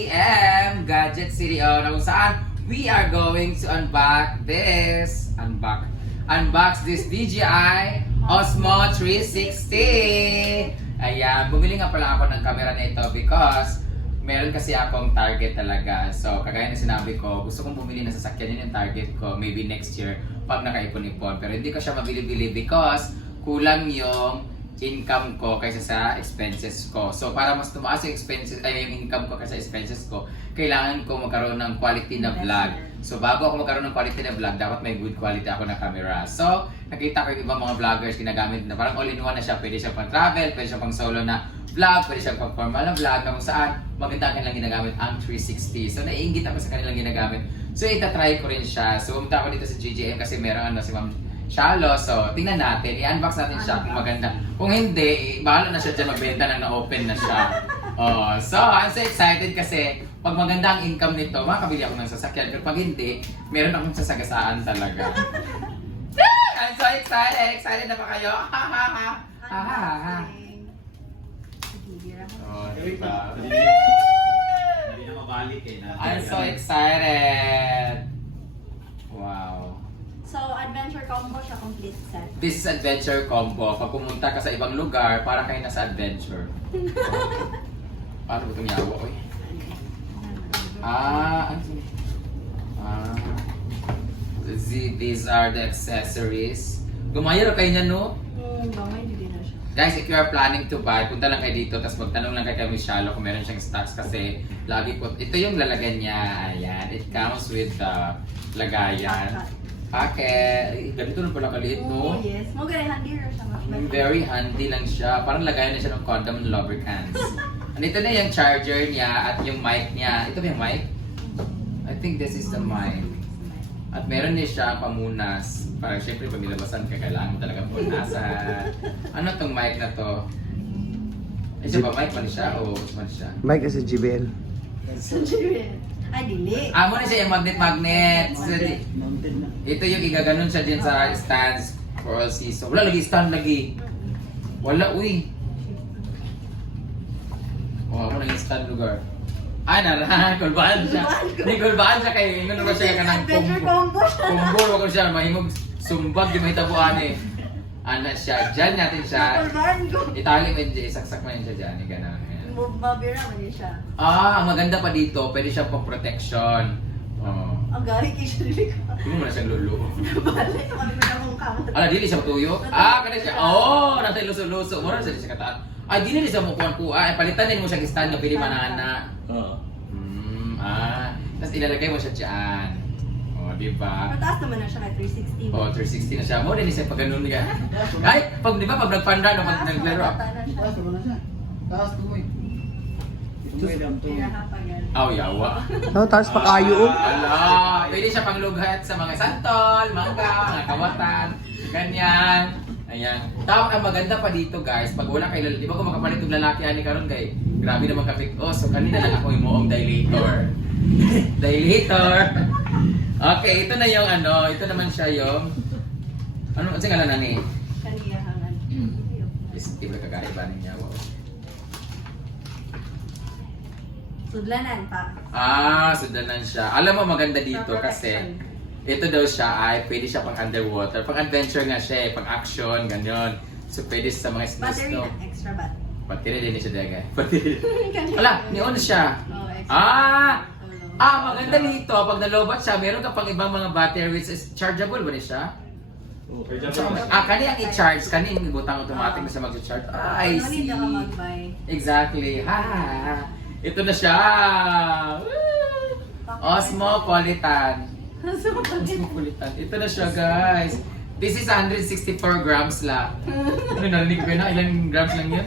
GGM Gadget City na kung saan we are going to unbox this DJI Osmo 360. Ayan, bumili nga pala ako ng camera na ito because meron kasi akong target talaga. So, kagaya na sinabi ko, gusto kong bumili ng sasakyan, yun yung target ko maybe next year pag nakaipon-ipon. Pero hindi ko siya mabili-bili because kulang yung income ko kaysa sa expenses ko. So, para mas tumaas yung expenses, yung income ko kaysa expenses ko, kailangan ko magkaroon ng quality na vlog. So, bago ako magkaroon ng quality na vlog, dapat may good quality ako na camera. So, nakita ko yung ibang mga vloggers ginagamit na parang all-in-one na siya. Pwede siya pang travel, pwede siya pang solo na vlog, pwede siya pang formal na vlog, na kung saan maganda kanilang ginagamit ang 360. So, naiingit ako sa kanilang ginagamit. So, itatry ko rin siya. So, pumunta ako dito sa GGM kasi meron si Ma'am Shalo. So, tingnan natin. I-unbox natin siya kung maganda. Kung hindi, bahala na siya dyan magbenta nang na-open na siya. So, I'm so excited kasi pag maganda ang income nito, makakabili ako ng sasakyan. Pero pag hindi, meron akong sasagasaan talaga. I'm so excited! Excited na ba kayo? Ha ha ha! Ha ha ha! Diba? Hindi na mabalik eh. I'm so excited! Wow! So, adventure combo siya, complete set. This is adventure combo. Pag pumunta ka sa ibang lugar, parang kayo nasa adventure. Paano ba itong yawa? Oy? These are the accessories. Gumayo kayo niya, no? Bangay, hindi na siya. Guys, if you are planning to buy, punta lang kayo dito, tapos magtanong lang kayo kay Miss Shalo kung meron siyang stocks kasi lagi po, ito yung lalagyan niya. Ayan, it comes with the lagayan. Okay, ganito na pala kaliit, no? Oh, yes. Very handy rin siya. Very handy lang siya. Parang lagayan na siya ng condom and lubricants. Andito na yung charger niya at yung mic niya. Ito ba yung mic? I think this is the mic. At meron niya siya pamunas. Para syempre pag nilabasan ka, kailangan mo talaga punasan. Ano tong mic na to? Ito ba mic man siya o man siya? Mike is a GBL. Ay, dili. Mo na siya yung magnet. Ito yung igaganon siya din sa stands for all season. Wala lagi stand lagi. Wala, uy. Ako naging stand lugar. Ay, kulbaan siya. Hindi, kulbaan siya kay ano ba siya kanang Adventure combo siya. Combo ko siya, mahimog sumbag di mahitabuan eh. Ana siya, dyan natin siya. Kulbaan ko. Itali mo yun, saksak mo yun siya dyan. Ganun. Mabira man yun siya. Ang maganda pa dito, pwede siya pang protection. Ang gari kayo siya dili ka. Hindi mo na siyang lulo. Balik, kami na mong kamot. Dili siya tuyo? Kaya siya. Nasa luso-luso. Mura siya siya kataan. Dili siya mo kuha. Palitan din mo siyang stand na pili manana. Tapos ilalagay mo siya dyan. Diba? Mataas naman na siya kay 360. 360 na siya. Mo din siya pag ganun niya. Ay, di ba pag nagpanda no, pag naglaro. Taas ko eh. Yawa. Taas pa kayo. Pwede siya panglughat sa mga santol, mangga, mga kawatan, ganyan. Ayan. Tapos ang maganda pa dito guys, pag wala kayo, di ba kung makapalit yung lalaki ani karon kay, grabe naman kapit. So kanina lang ako imuong dilator. Dilator. Okay, ito na yung ito naman siya yung, ano nga lang ni? Kaniyahangan. Iba kagaiba niya. Wow. Sudlanan pa. Sudanan siya. Alam mo maganda dito kasi ito daw siya ay pwede siya pang underwater. Pang adventure nga siya pang action, ganyan. So pwede sa mga Battery snow. na, extra bat. Battery din siya daga. Wala, neon siya. Oh, extra. Maganda dito. Pag nalobat siya, meron ka pang ibang mga battery which is chargeable ba ni siya? Kani ang i-charge, kani yung ibutang automatic na siya mag-charge. I No need see. na ka mag-buy. Exactly. Ito na siya. Osmopolitan. Osmopolitan. Ito na siya, guys. This is 164 grams lang. Narinig ko na, ilang grams lang yun?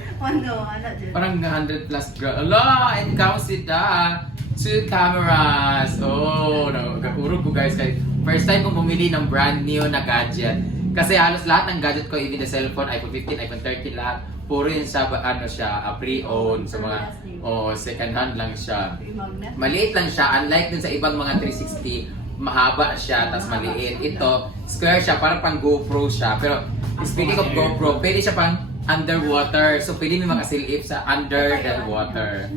Parang 100 plus grams. Ala, it comes with the 2 cameras. Nagkakurog ko guys. First time kong bumili ng brand new na gadget. Kasi halos lahat ng gadget ko, even the cellphone, iPhone 15, iPhone 13, lahat, puro yun sa pre-owned. Sa mga, second hand lang siya. Maliit lang siya, unlike dun sa ibang mga 360, mahaba siya, tas maliit. Ito, square siya, parang pang GoPro siya. Pero, speaking of GoPro, pwede siya pang underwater. So, pwede may makasilip sa under the water.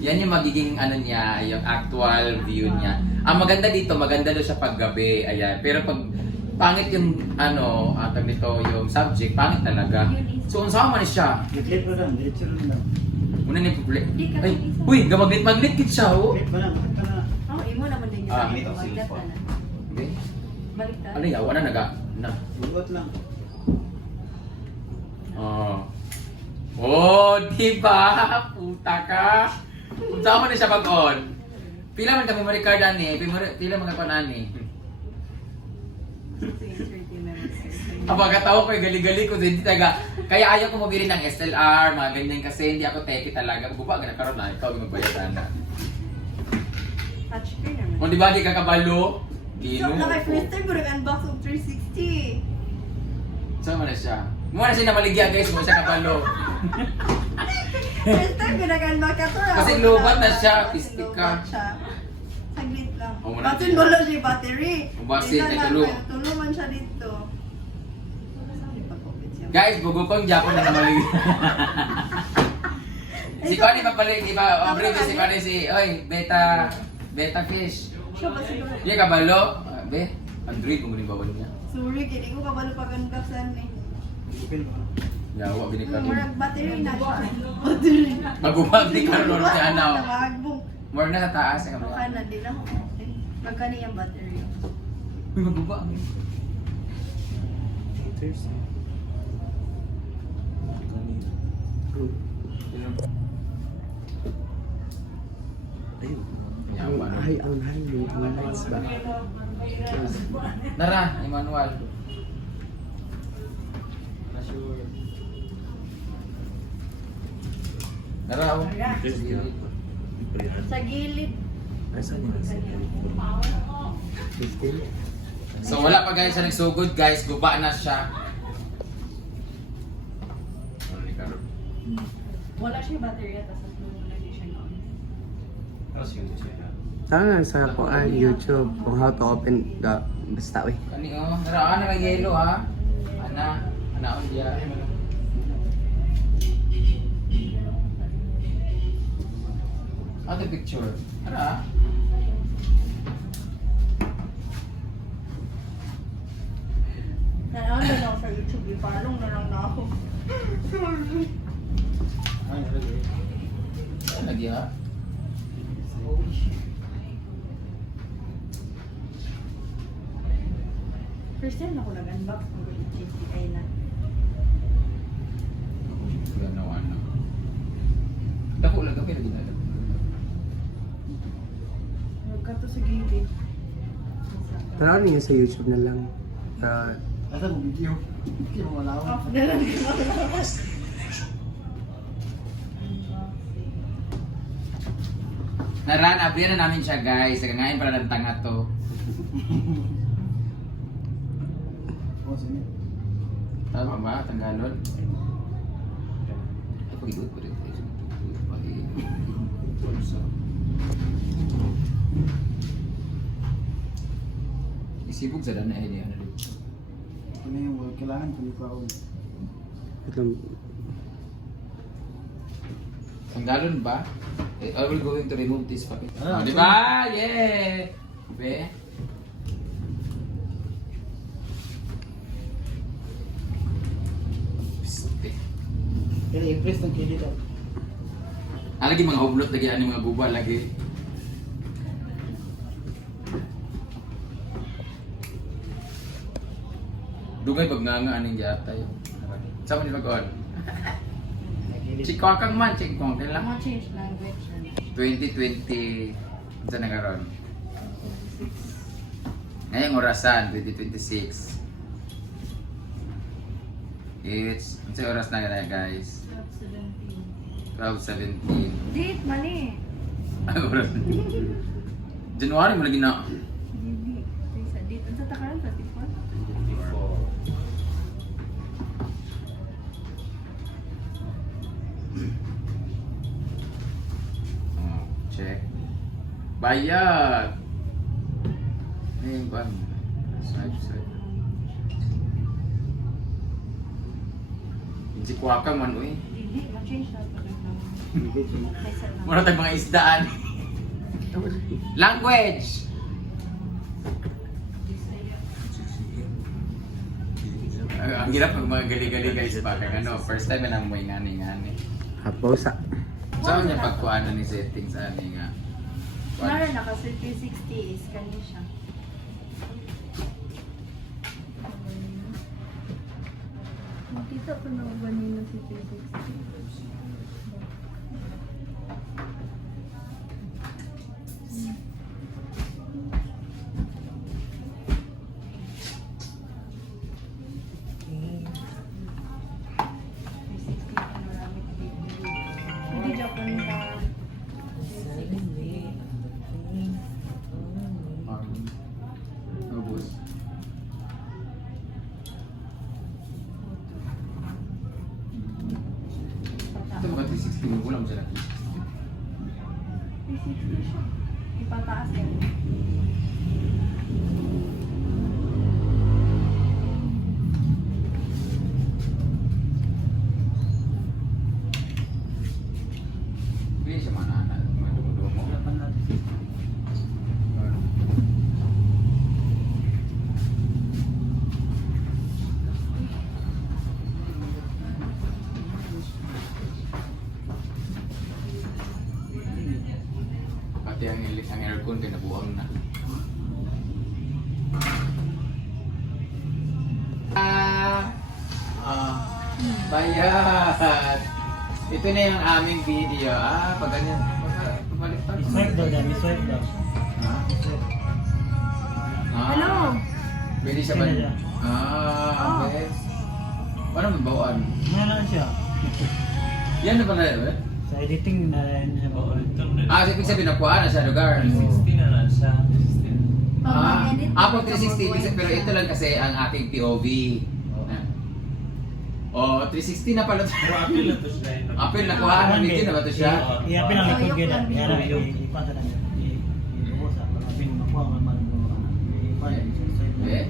Yan yung magiging ano niya, yung actual view niya. Ang maganda dito, maganda daw siya pag gabi. Ayan. Pero pag pangit yung ano, tag nito yung subject, pangit talaga. So, unsama man siya. Clip mo lang, diretso lang. Muna ni public. Di ka Ay, isa. uy, gamaglit-maglit kit siya, oh. Clip mo lang, bakit ka na? Oh, imo naman din Ah, yung ito, magdat cellphone. na. Okay. Balik ka. Ano yawa na na. Iwat lang. Oh. Oh, di ba? Puta ka. Unsama na siya pag-on. Pila man kami ma-record ani, pila man ka ani. Kapag ko gali-gali ko hindi talaga. Kaya ayaw ko mabili ng SLR, mga ganyan kasi hindi ako teki talaga. Buba ka na karon na ikaw yung magbayad na. Touchscreen naman. Kung di ba di ka kabalo? So, Gino. na first time ko nag-unbox ng 360. Sama na siya. Muna siya na maligya guys, mo siya kabalo. First time ko nag-unbox ito. Kasi lubat na siya, pistik ka. Saglit lang. Oh, wala Batin siya. wala siya battery. Basin, Isa ay, lang, tulo. kaya Tulungan siya dito. Ipag-open siya. Guys, bugupang Japon na maligya. Si Connie papalik, iba, obre si Connie si, oy, beta fish. Siya ba siguro? Iya kabalo? Be, Android kung ganun bawal niya. Sorry, kini ko kabalo pag-unbox ni. Clip mo. Yawa, gini ka rin. Murag battery na siya. Battery. Magubag di ka rin si Anaw. Namagbong. More na sa taas. Ang Baka kabalo. na, di lang. Magkano yung battery? Uy, magubag. Yawa. Ay, ang lights ba? Nara, Emmanuel. Nara, oh. Sa gilid. Asan yun? 15? So wala pa guys sa nagsugod guys, guba na siya. Ano ni Karo? Wala siya battery at sa tulong na di siya noon. Tapos yun siya. Tama sa kuan YouTube kung how to open the basta we. Kani oh, nara na yellow ha. Ana on dia. Other picture. Nara. Nanonood na lang sa YouTube, ipalong na lang na ako. Ay, nalagay. Lagi ha. First time ako nag-unbox ng GTI na. Ano ano. Dako lang kami lagi na. Nagkato sa gilid. Panoorin niyo sa YouTube na lang. Asa mo video? Hindi mo malaw. Off na lang. Naran, abri na namin siya guys. Ngayon pala ng tanga to. Oh, sige. Tama ba? Tanggalon? Ay, pag-iduot ko rin. Isibog sa dana eh. Ano rin. Ano yung kailangan ko yung kaon. Itong Tanggalon ba? I will going to remove this packet. Ah, Di ba? Yeah! Be? Piste. Kaya i-press ng kilit ako. Lagi mga hublot lagi ani mga guba lagi. Dugay pag nga aning yatay. Sama ni pag-on. Chikwa kang man, chikwa kang lang. Mga change language na. 2020 sa nagaron. Ngayong orasan 2026. It's sa oras na gaya guys. 12:17. Date, mali. Ang oras. January mo lagi na. Hindi. Sa date. Ang sa takaran sa tipon? Oh, check. Bayad. Ayun ba? Swipe. Hindi ko man uy. Hindi. Ma-change na ito. Muna tayong mga isdaan. Language! Ang hirap pag mga gali-gali guys pa. Kaya ano, first time na mo ingani-ngani. Haposa. Saan niya pagkuano ni setting sa ani nga? Nara na kasi 360 is kanya siya. Makita ko na ba nila si 360? Hindi Japan ka. Ubus. Ito ba 360 mo? Wala mo siya na 360. 360 siya. Ipataas yan. Pili siya manana. Madumudumo. Harapan natin. Pati ang aircon kinabuang na. Bayad! Ito na yung aming video. Pag ganyan. Pabalik-balik. I-swipe daw dyan, i-swipe daw. Ha? I-swipe. Hello? Pwede siya ba? Pwede siya. Okay. Paano mabawaan? Meron siya. Yan na pala yun, eh? Sa editing na rin siya. So ibig sabihin nakuha na siya lugar. Pag 360, ibig sabihin, pero ito lang kasi ang aking POV. Oh, 360 na pala. Apil nakuha na video na ba ito siya? I-apin ang likod yun. Yan ang ipasa na niya. I-ubos sa pag-apin. Makuha ang malubo. I-swipe.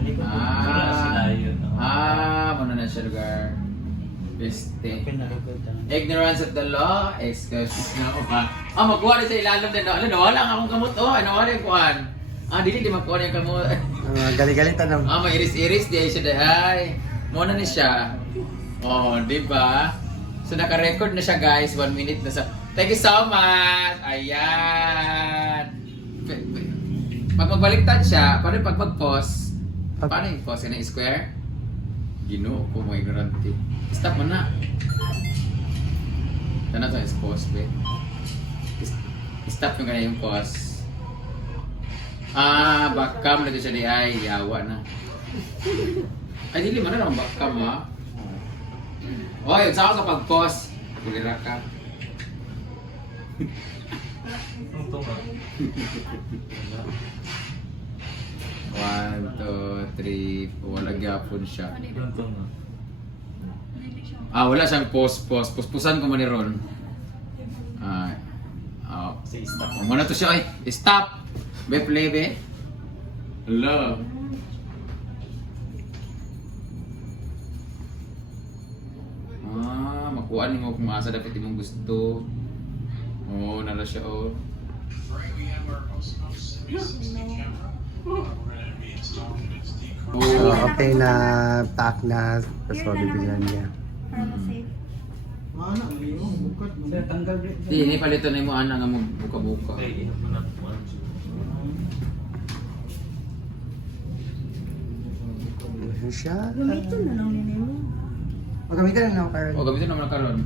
Malikod. Muna na siya lugar. Peste. Apin na likod. Ignorance of the law, excuse na ako pa. Makuha na sa ilalim na doon. Nawala nga akong kamot. Nawala yung kuhan. Dili di makuha na yung kamot. Gali-galitan ng... May iris-iris di siya dahay. Muna na siya. Di ba? So naka-record na siya guys. 1 minute na sa... Thank you so much! Ayan! Pag magbaliktad siya, paano pag mag-pause? Paano yung pause? Yan ang square? Ginoo ko mga ignorante. Stop mo na. Sana ito is pause, be. Stop yung kanya yung pause. Backcam na ito siya di ay. Yawa na. Ay, dili man na lang backcam ha. Yun sa ako sa pag-pause. Kulira ka. One, two, three, wala gyapon siya. Wala siyang pause. Puspusan ko man ni Ron. Say stop. Muna to siya ay. Stop! Be, play, be. Hello. Makuha ni mo kung asa dapat imong gusto. Nala siya So, okay na pack na sa bibilan niya. Para safe. Anak, bukat. Tanggal rin. Hindi palito na mo ana nga mo buka-buka. Ayan siya. Gamitin na lang nila mo. Magamitan na lang karon. Gamitin naman karon.